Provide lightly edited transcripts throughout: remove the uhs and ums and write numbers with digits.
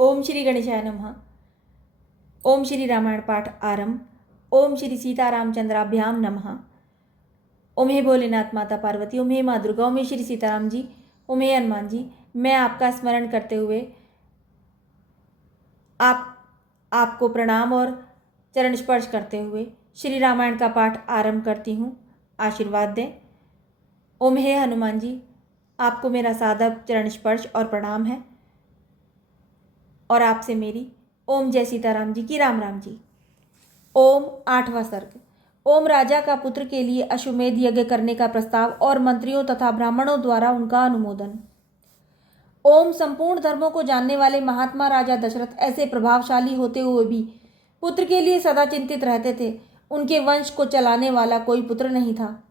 ओम श्री गणेशाय नमः। ओम श्री रामायण पाठ आरंभ। ओम श्री सीतारामचंद्राभ्याम नमः। ओम हे भोलेनाथ माता पार्वती, ओम हे माँ दुर्गा, ओम हे श्री सीताराम जी, ओम हे हनुमान जी। मैं आपका स्मरण करते हुए आपको प्रणाम और चरण स्पर्श करते हुए श्री रामायण का पाठ आरंभ करती हूँ। आशीर्वाद दें। ओम हे हनुमान जी, आपको मेरा सादर चरण स्पर्श और प्रणाम है और आपसे मेरी ओम जय सीताराम जी की राम राम जी। ओम आठवां सर्ग। ओम राजा का पुत्र के लिए अश्वमेध यज्ञ करने का प्रस्ताव और मंत्रियों तथा ब्राह्मणों द्वारा उनका अनुमोदन। ओम संपूर्ण धर्मों को जानने वाले महात्मा राजा दशरथ ऐसे प्रभावशाली होते हुए भी पुत्र के लिए सदा चिंतित रहते थे। उनके वंश को चलाने वाला कोई पुत्र नहीं था।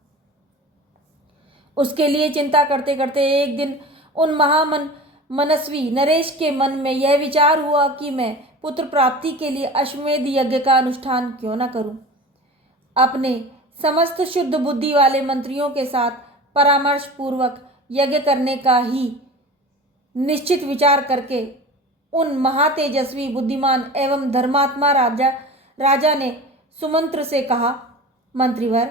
उसके लिए चिंता करते करते एक दिन उन मनस्वी नरेश के मन में यह विचार हुआ कि मैं पुत्र प्राप्ति के लिए अश्वमेध यज्ञ का अनुष्ठान क्यों न करूं। अपने समस्त शुद्ध बुद्धि वाले मंत्रियों के साथ परामर्श पूर्वक यज्ञ करने का ही निश्चित विचार करके उन महातेजस्वी बुद्धिमान एवं धर्मात्मा राजा ने सुमंत्र से कहा, मंत्रीवर,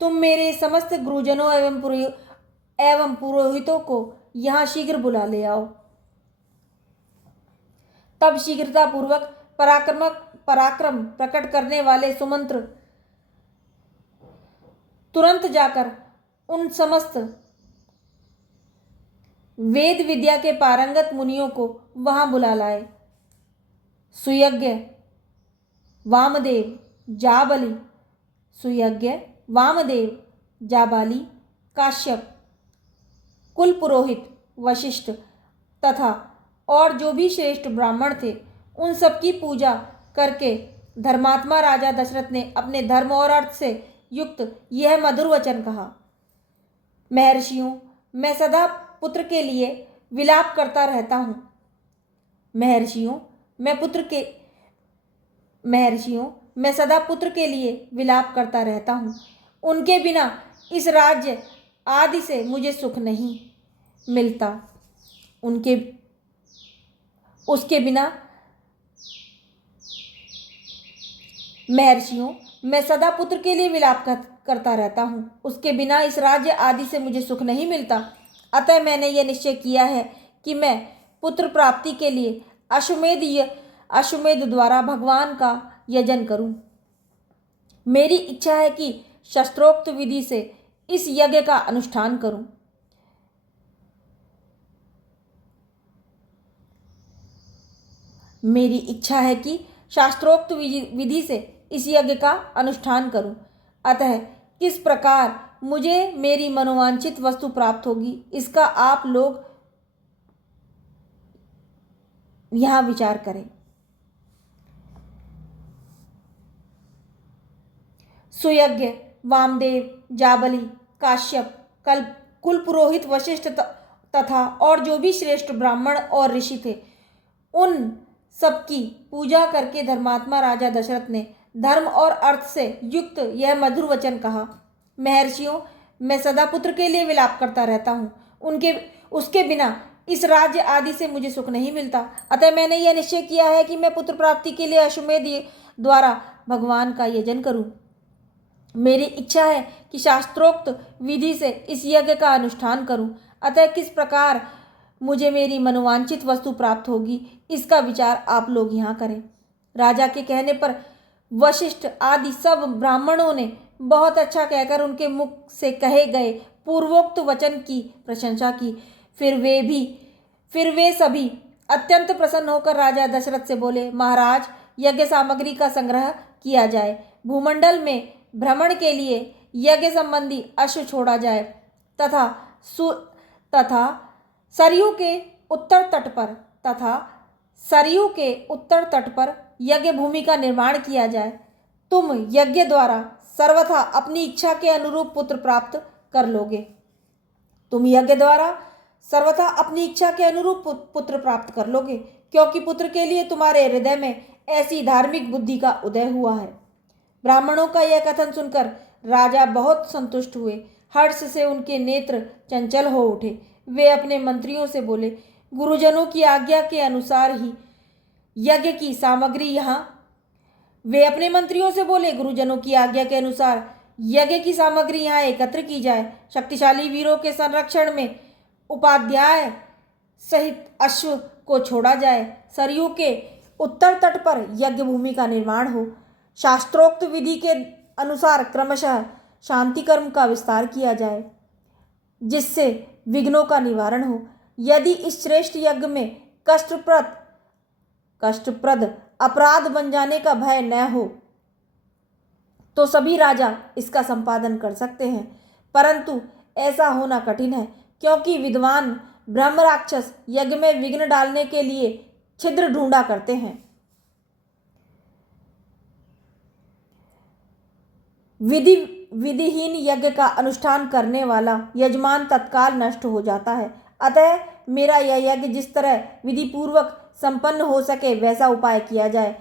तुम मेरे समस्त गुरुजनों एवं पुरोहितों को यहाँ शीघ्र बुला ले आओ। तब शीघ्रतापूर्वक पराक्रम प्रकट करने वाले सुमंत्र तुरंत जाकर उन समस्त वेद विद्या के पारंगत मुनियों को वहां बुला लाए। सुयज्ञ वामदेव जाबाली काश्यप कुल पुरोहित वशिष्ठ तथा और जो भी श्रेष्ठ ब्राह्मण थे, उन सबकी पूजा करके धर्मात्मा राजा दशरथ ने अपने धर्म और अर्थ से युक्त यह मधुर वचन कहा, महर्षियों, मैं सदा पुत्र के लिए विलाप करता रहता हूँ। महर्षियों, मैं सदा पुत्र के लिए विलाप करता रहता हूँ। उनके बिना इस राज्य आदि से मुझे सुख नहीं मिलता। उसके बिना महर्षियों, मैं सदा पुत्र के लिए विलाप करता रहता हूँ। उसके बिना इस राज्य आदि से मुझे सुख नहीं मिलता। अतः मैंने यह निश्चय किया है कि मैं पुत्र प्राप्ति के लिए अश्वमेध द्वारा भगवान का यजन करूं। मेरी इच्छा है कि शास्त्रोक्त विधि से इस यज्ञ का अनुष्ठान करूं। मेरी इच्छा है कि शास्त्रोक्त विधि से इस यज्ञ का अनुष्ठान करूं। अतः किस प्रकार मुझे मेरी मनोवांछित वस्तु प्राप्त होगी, इसका आप लोग यहां विचार करें। सुयज्ञ वामदेव जाबली काश्यप कुल पुरोहित वशिष्ठ तथा और जो भी श्रेष्ठ ब्राह्मण और ऋषि थे, उन सबकी पूजा करके धर्मात्मा राजा दशरथ ने धर्म और अर्थ से युक्त यह मधुर वचन कहा, महर्षियों, मैं सदा पुत्र के लिए विलाप करता रहता हूँ। उसके बिना इस राज्य आदि से मुझे सुख नहीं मिलता। अतः मैंने यह निश्चय किया है कि मैं पुत्र प्राप्ति के लिए अश्वमेध द्वारा भगवान का यजन करूं। मेरी इच्छा है कि शास्त्रोक्त विधि से इस यज्ञ का अनुष्ठान करूं। अतः किस प्रकार मुझे मेरी मनोवांछित वस्तु प्राप्त होगी, इसका विचार आप लोग यहाँ करें। राजा के कहने पर वशिष्ठ आदि सब ब्राह्मणों ने बहुत अच्छा कहकर उनके मुख से कहे गए पूर्वोक्त वचन की प्रशंसा की। फिर वे सभी अत्यंत प्रसन्न होकर राजा दशरथ से बोले, महाराज, यज्ञ सामग्री का संग्रह किया जाए। भूमंडल में भ्रमण के लिए यज्ञ संबंधी अश्व छोड़ा जाए तथा सरयू के उत्तर तट पर यज्ञ भूमि का निर्माण किया जाए। तुम यज्ञ द्वारा सर्वथा अपनी इच्छा के अनुरूप पुत्र प्राप्त कर लोगे। क्योंकि पुत्र के लिए तुम्हारे हृदय में ऐसी धार्मिक बुद्धि का उदय हुआ है। ब्राह्मणों का यह कथन सुनकर राजा बहुत संतुष्ट हुए। हर्ष से उनके नेत्र चंचल हो उठे। वे अपने मंत्रियों से बोले, गुरुजनों की आज्ञा के अनुसार ही यज्ञ की सामग्री यहाँ। वे अपने मंत्रियों से बोले, गुरुजनों की आज्ञा के अनुसार यज्ञ की सामग्री यहाँ एकत्र की जाए। शक्तिशाली वीरों के संरक्षण में उपाध्याय सहित अश्व को छोड़ा जाए। सरयू के उत्तर तट पर यज्ञ भूमि का निर्माण हो। शास्त्रोक्त विधि के अनुसार क्रमशः शांति कर्म का विस्तार किया जाए, जिससे विघ्नों का निवारण हो। यदि इस श्रेष्ठ यज्ञ में कष्टप्रद अपराध बन जाने का भय न हो तो सभी राजा इसका संपादन कर सकते हैं, परंतु ऐसा होना कठिन है, क्योंकि विद्वान ब्रह्म राक्षस यज्ञ में विघ्न डालने के लिए छिद्र ढूंढा करते हैं। विधिहीन यज्ञ का अनुष्ठान करने वाला यजमान तत्काल नष्ट हो जाता है। अतः मेरा यह यज्ञ जिस तरह विधि पूर्वक संपन्न हो सके वैसा उपाय किया जाए।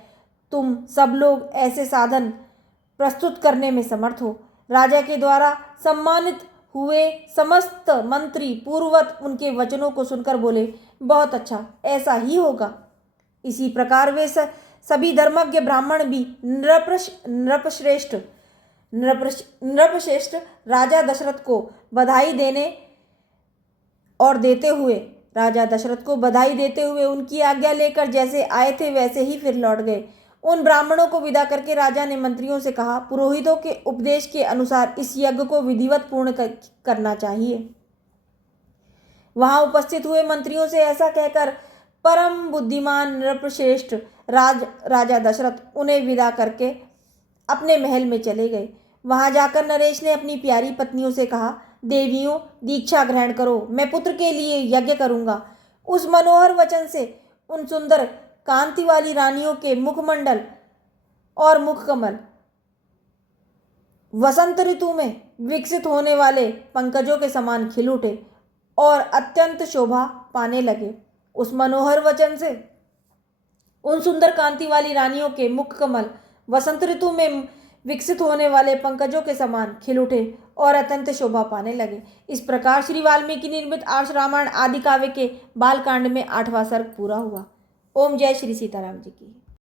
तुम सब लोग ऐसे साधन प्रस्तुत करने में समर्थ हो। राजा के द्वारा सम्मानित हुए समस्त मंत्री पूर्ववत उनके वचनों को सुनकर बोले, बहुत अच्छा, ऐसा ही होगा। इसी प्रकार वे सभी धर्मज्ञ ब्राह्मण भी नृपश्रेष्ठ राजा दशरथ को बधाई देते हुए उनकी आज्ञा लेकर जैसे आए थे वैसे ही फिर लौट गए। उन ब्राह्मणों को विदा करके राजा ने मंत्रियों से कहा, पुरोहितों के उपदेश के अनुसार इस यज्ञ को विधिवत पूर्ण करना चाहिए। वहां उपस्थित हुए मंत्रियों से ऐसा कहकर परम बुद्धिमान नृपश्रेष्ठ राजा दशरथ उन्हें विदा करके अपने महल में चले गए। वहां जाकर नरेश ने अपनी प्यारी पत्नियों से कहा, देवियों, दीक्षा ग्रहण करो, मैं पुत्र के लिए यज्ञ करूंगा। उस मनोहर वचन से उन सुंदर कांति वाली रानियों के मुखमंडल और मुखकमल वसंत ऋतु में विकसित होने वाले पंकजों के समान खिल उठे और अत्यंत शोभा पाने लगे। उस मनोहर वचन से उन सुंदर कांति वाली रानियों के मुखकमल वसंत ऋतु में विकसित होने वाले पंकजों के समान खिल उठे और अत्यंत शोभा पाने लगे। इस प्रकार श्री वाल्मीकि निर्मित आर्ष रामायण आदि काव्य के बालकांड में 8वां सर्ग पूरा हुआ। ओम जय श्री सीताराम जी की।